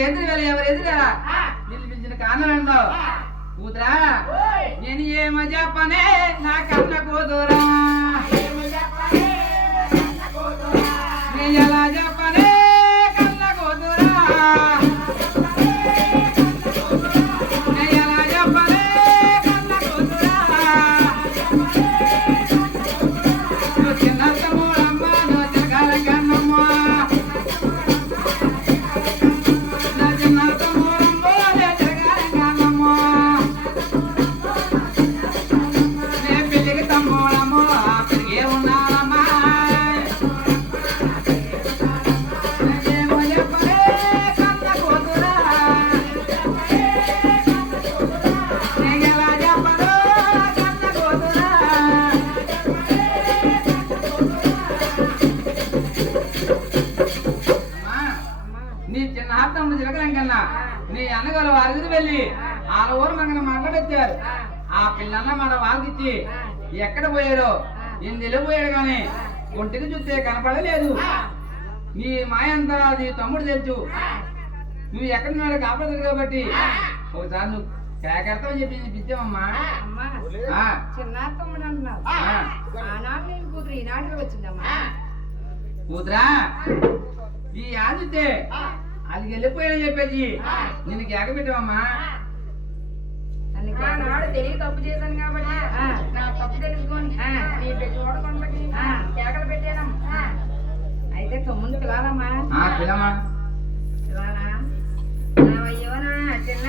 ఎదురు వెళ్ళి ఎవరు ఎదురా? పిలిచిన కారణాలంటావు కూతురా నేను ఏమో చెప్పనే నా కన్న కూతురా. నేను ఎలా నీ అన్నగారు వారి వెళ్ళి వాళ్ళ ఊరు మనకు మాట్లాడొచ్చారు ఆ. పిల్లన్న మన వాళ్ళకిచ్చి ఎక్కడ పోయారో? నేను వెళ్ళిపోయాడు కానీ ఒంటికి చూస్తే కనపడలేదు. నీ మాయ అంతా నీ తమ్ముడు తెలుసు. నువ్వు ఎక్కడ ఉన్నాడో కాపాడదు కాబట్టి ఒకసారి నువ్వు కేకెడతావు చెప్పి ఆ, చిన్న తమ్ముడు అంటున్నావు. కూతురు ఈనాటికి వచ్చిందమ్మా. కూతురా ఈ ఆదితే అది వెళ్ళిపోయాడని చెప్పేసి నిన్ను కేక పెట్టావమ్మా అందుకే ఆనాడు తెలియ తప్పు చేశాను కాబట్టి నా తప్పు తెలుసుకొని చూడకుండా కేకలు పెట్టానమ్మా అయితే తమ్ముడిని పిలాలమ్మా పిల్లమ్మా పిలాలా చిన్న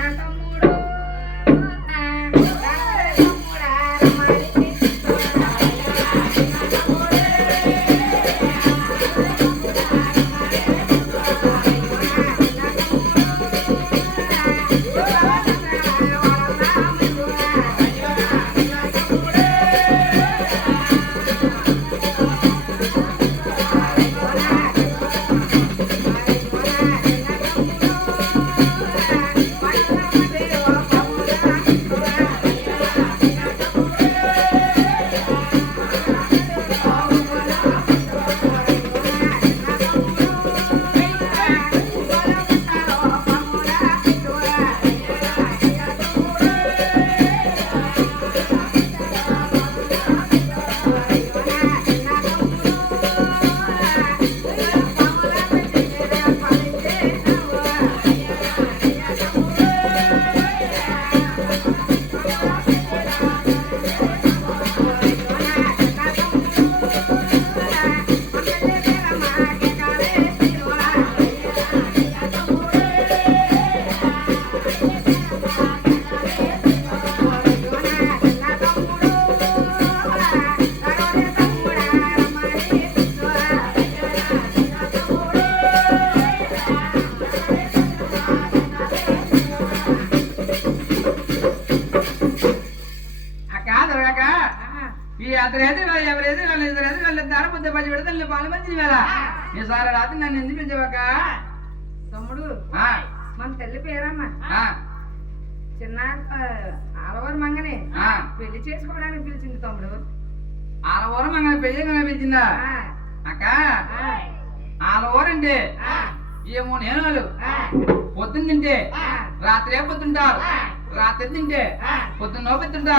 ఈ అతను ఎదురు ఎవరు ఎదురు వాళ్ళు ఇద్దరు ఎదురు వాళ్ళు దారి బుద్ధి పది విడతలు పాలు మంచి వేళ ఈసారి రాత్రి నన్ను ఎందుకు పిలిచావక్క తమ్ముడు మన తల్లి పేరమ్మా. ఆ, చిన్న ఆలవారు మంగనే. ఆ. పెళ్ళి చేసుకోవడానికి పిలిచింది తమ్ముడు. ఊరు మన పెళ్ళి ఆ, అక్క ఆ, వాళ్ళ ఊరంటే ఆ, ఏమో నేను వాళ్ళు. పొద్దున్న తింటే. రాత్రి పొద్దుంటారు. రాత్రి తింటే. పొద్దున్న నోపెత్తుంటారు.